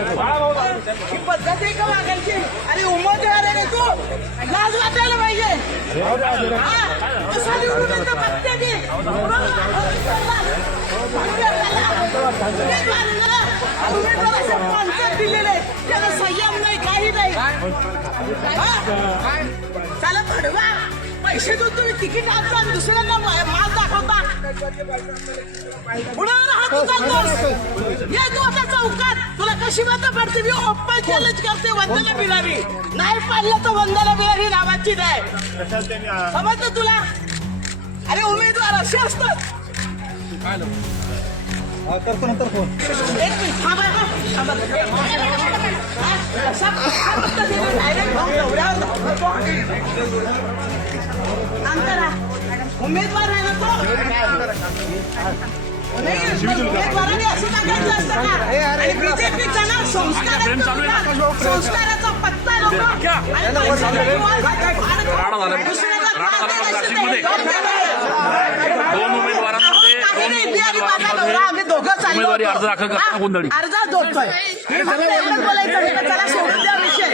ही पद्धत आहे का वागायची? अरे उमेदवार आहे रे तू, लाज वाटायला पाहिजे. कसा निवडून येतो बघते की उमेदवाराचे कॉन्ट्रॅक्ट दिलेले, त्याला संयम नाही, काही नाही. चला पडवा पैसे देऊन तुम्ही तिकीट आणता आणि दुसऱ्यांना माल दाखवता. उडावर हात उचलतोस. ये तू आता चौकात, तुला कशी मतं पडते? मी ओपन चॅलेंज करते वंदना बिलारी. नाही पाडलं तर वंदना बिलारी नावाची नाही. समजलं तुला? अरे उमेदवार असे असतात. करतो नंतर फोन. एक मिनिट थांबा ना. कशा पद्धतीने डायरेक्ट दौऱ्यावर धावतो. अंतरा उमेदवार आहे ना तो. उमेदवाराने असं टाकायचं असतं का? आणि बीजेपी जाणार संस्काराचा पत्ता नको आणि दोन उमेदवारांमध्ये आम्ही दोघं चाललो उमेदवारी अर्ज दाखल करताना गोंधळी. अर्ज जोडतोय. बोलायचं चला सोडून द्या विषय.